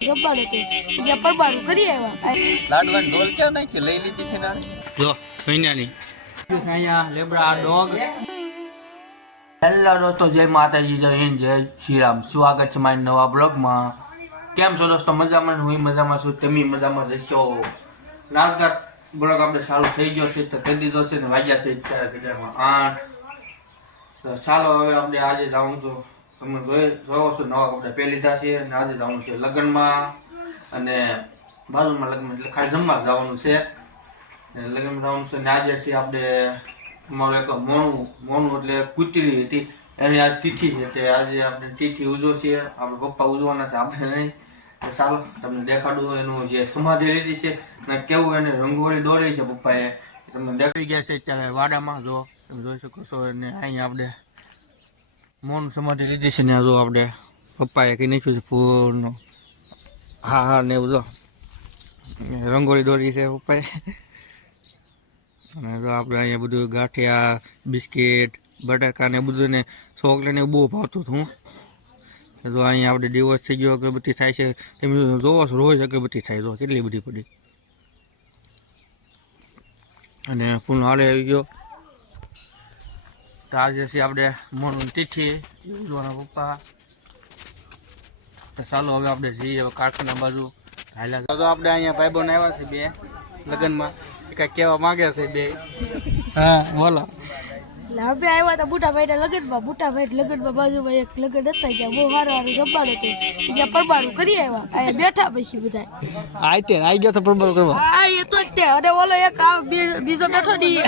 જબ્બાર હતો ત્યાં પરબારું કરી આવ્યા. લાડવાની ઢોલ ક્યાં નાખી? લઈ લીધી છે નાણે જો મહિનાની અહીંયા? Labrador dog? હેલો દોસ્તો જય માતાજી જય હિન્દ જય શ્રીરામ. સ્વાગત છે મારી નવા બ્લોગમાં. કેમ છો દોસ્તો? મજામાં હું મજામાં છું તમે મજામાં જશો નાગદાર બ્લોગ આપણે ચાલુ થઈ ગયો છે તો કરી દીધો છે ને? વાગ્યા છે ચાર ઘડિયામાં આઠ. તો ચાલો હવે આપણે આજે જાઉં છું. તમે જોઈ જોવો છો નવા કપડા પહેરી લીધા છે અને આજે જવાનું છે લગ્નમાં. અને બાજુમાં લગ્ન એટલે ખાલી જમવા જવાનું છે. લગ્નમાં જવાનું છે ને આજે છે આપણે અમારું એક મોણું મોણું એટલે કૂતરી હતી. એની આજ તિથિ છે તે આજે આપણે તિથિ ઉજવો છે આપણે પપ્પા ઉજવાના છે, આપણે નહીં. ચાલો, તમને દેખાડું એનું જે સમાધિ લીધી છે. અને કેવું એને રંગોળી દોરી છે પપ્પાએ. તમને દેખાઈ ગયા છે અત્યારે વાડામાં, જો તમે જોઈ શકો છો અને અહીંયા આપણે મૌન સમાધિ લીધી છે ને જો આપણે પપ્પાએ કહી નાખ્યું છે ફૂલનું હા હા ને એવું જો. રંગોળી દોરી છે પપ્પાએ. અને જો આપણે અહીંયા બધું ગાંઠિયા, બિસ્કિટ, બટાકા ને બધું ને ચોકલેટ ને બહુ ભાવતું હતું. જો અહીંયા આપણે દિવસ થઈ ગયો અગરબત્તી થાય છે. એમ જોવો છો, રોજ અગરબત્તી થાય જો કેટલી બધી પડી. અને ફૂલ હાલે આવી ગયો. તો આજે છે આપણે મોનું તિથિ જોવાના પપ્પા. તો ચાલો હવે આપણે જઈએ કારખાના બાજુ. હાલ્યા તો આપણે અહીંયા ભાઈબંધ આવ્યા છે બે લગ્નમાં. કાંઈ કહેવા માંગે છે બે? હા, બોલો. લાંબે આવ્યા હતા બુટાભાઈ ના લગ્નમાં. બુટાભાઈ લગ્નમાં બાજુમાં એક લગ્ન હતા ત્યાં બહુ સારું સારું જમવાનું હતું. ત્યાં પરબારું કરી આવ્યા. અહીંયા બેઠા પછી બધા આઈ તે આઈ ગયો તો પ્રબળ કરવા. આ એ તો જ તે. અને ઓલો એક આ બીજો બેઠો ની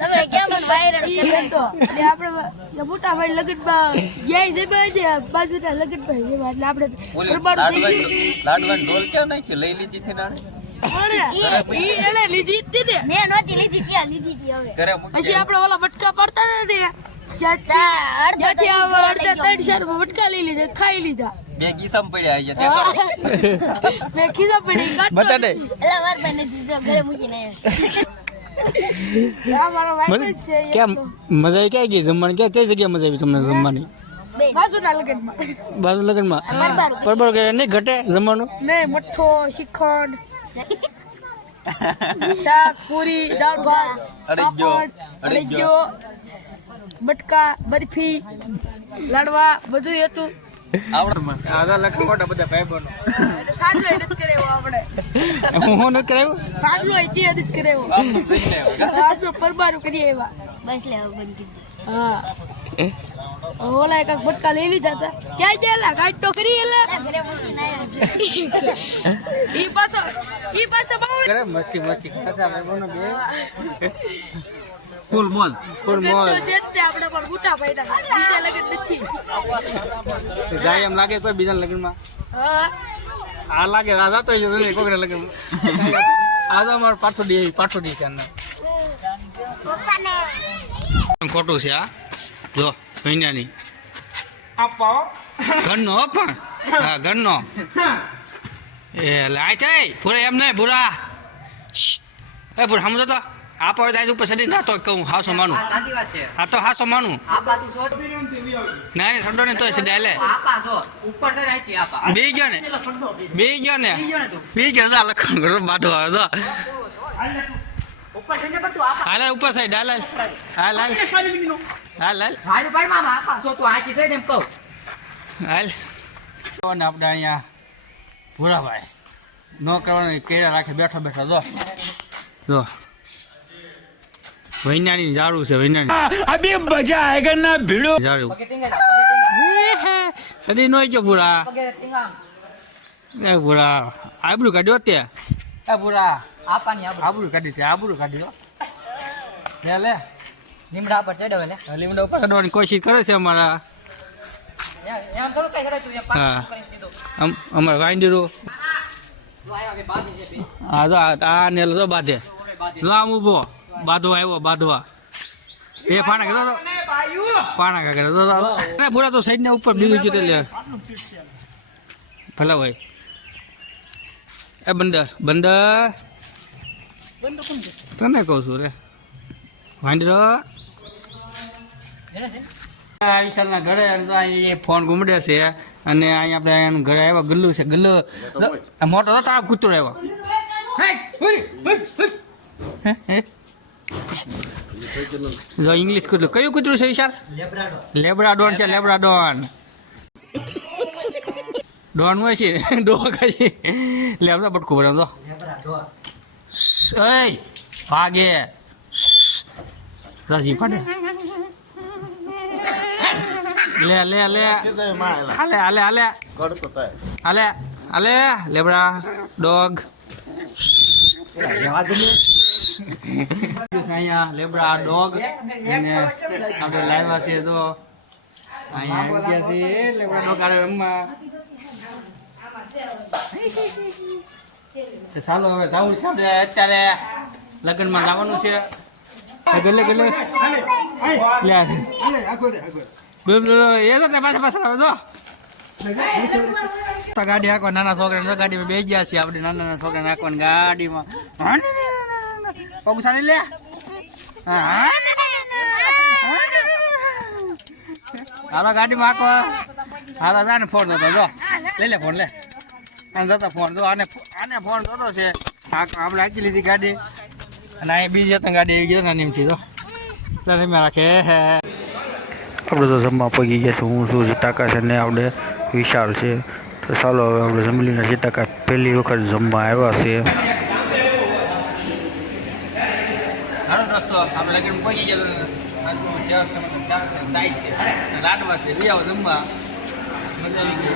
તમે કેમ વાયરલ તો એટલે આપણે બુટાભાઈ લગ્નમાં ગયા જમ્યા છે બાજુના લગ્નમાં જમ્યા એટલે આપણે પરબારું થઈ ગયું. લાડવાની ઢોલ ક્યાં નાખી? લઈ લીધી થી નાણે? ઈ એને લીધી હતી ને. મેં નહોતી લીધી ત્યાં લીધી હતી હવે. પછી આપણે ઓલા મટકા પડતા ને જ્યાંથી જ્યાંથી આ અડધા ત્રણ ચાર મટકા લઈ લીધા ખાઈ લીધા. બે પડ્યા છે પડી. બતા દે વાર નથી જો ઘરે મૂકીને કેમ મજા આવી ક્યાં ગઈ જમવાની? ક્યાં કઈ જગ્યાએ મજા આવી તમને જમવાની? બાજુના લગ્નમાં. બાજુ લગ્નમાં? પરબારું. નહીં ઘટે જમવાનું? ને મઠ્ઠો શ્રીખંડ શાક પૂરી દાળ ભાત પાપડ અડદિયો બટકા બરફી લાડવા બધું હતું પરબારું કરી આવ્યા. બસ લે બંધ કીધું હા. ઓલા એક ફટકા લઈ લીધા હતા. ક્યાં ગયેલા? ગાઈડ તો કરી એલા ઈ પાછો ઈ પાછો બહુ કરે મસ્તી મસ્તી. ખાસા મે બોનો બે. ફૂલ મોજ. ફૂલ મોલ મોજ. તો છે તે આપણે પણ બુટા ભાઈના બીજા લગન નથી. જાય એમ લાગે કોઈ બીજા લગ્નમાં? હા. આ લાગે આ જાતો હોય છે કોકના લગ્નમાં. આ તો માર પાછો દે પાછો દે છે ખોટું છે આ જો મહિનાની આપો. ઘરનો પણ? હા ઘરનો. એ લાય છે પૂરા એમ નહીં પૂરા એ પૂરા સમજો તો આપો હોય તો ઉપર ચડી જાતો કહું હાસો માનું. હા તો હાસો માનું. ના નહીં ઠંડો નહીં તો સીધા લે બી ગયો ને. બી ગયો ને. બી ગયો તો. તો હાલ હાલ, ઉપર સાઈડ હાલ હાલ. હાલ હાલ. હાલ હાલ. હાલ અને આપણે અહીંયા ભૂરાભાઈ ન કરવાનું કેળા રાખે બેઠો બેઠો જો. જો. વૈજ્ઞાનિક ઝાડું છે વૈજ્ઞાનિક. અભી મજા આયેગા ના ભીડો? ઝાડું. સડી નો ગયો ભૂરા એ ભૂરા આબરું કાઢ્યો તે એ ભૂરા આબરું. કાઢી દે આબરું કાઢી દો લે લે. લીમડા પર ચડવે લે. લીમડા ઉપર ચડવાની કોશિશ કરે છે અમારા. એમ થોડું કઈ કરે તું એ હા. કરી દીધો અમ- અમારા ભઈ. હા જો આ આ ને તો બાધે. જો આમ ઊભો. બાંધવા આવ્યો બાંધવા. એ પાણા કહેતો તો પાણા કાકા તો પૂરા તો સાઈડ ને ઉપર બીજું જુદે લે. ભલા ભાઈ એ બંદર બંદર. તને કહું છું રે. વાંદરો વિશાલના ઘરે તો અહીં એ ફોન ગુમડે છે અને અહીં આપણે એનું ઘરે આવ્યા ગલ્લુ છે ગલ્લુ. મોટો હતો આ કૂતરો આવ્યો. જો ઇંગ્લિશ કૂતરું. કયું કૂતરું છે વિશાલ? લેબ્રાડોન છે લેબ્રાડોન. ડોન હોય છે ડોગ છે લે આપણે બટકું ભરે તો એય ભાગે. રાજી પાડે લે લે લે. હાલે હાલે હાલે. હાલે હાલે. Labrador dog. અહીંયા લેબડા ડોગ. અને આપણે લાવ્યા છે તો અહીંયા આવી ગયા છે લેબડા ડોગ આવે ચાલો હવે જવું છે. અત્યારે લગ્નમાં જવાનું છે. ગલે ગલે. ગાડી હાંકવા નાના છોકરાને તો ગાડીમાં બે ગયા છીએ આપણે નાના નાના છોકરાને હાંકવાની ગાડીમાં. પગ સાલી લે. હા. હાલો ગાડીમાં હાંકવા હાલો જા ને ફોન હતો જો. લઈ લે ફોન લે. જતો ફોન જો આને આને ફોન જોતો છે. આપણે આખી લીધી ગાડી. અને અહીં બીજી હતી ગાડી આવી ગઈ નાની એમથી તો. એટલે મેં રાખે હે આપણે તો જમવા પગી ગયા છું હું છું ટાકા છે ને આપણે વિશાલ છે. તો ચાલો હવે આપણે જમલીના છે ટાકા પહેલી વખત જમવા આવ્યા છે આપણે લગ્ન પહોંચી ગયા તો લાડવા છે જમવા. મજા આવી ગઈ.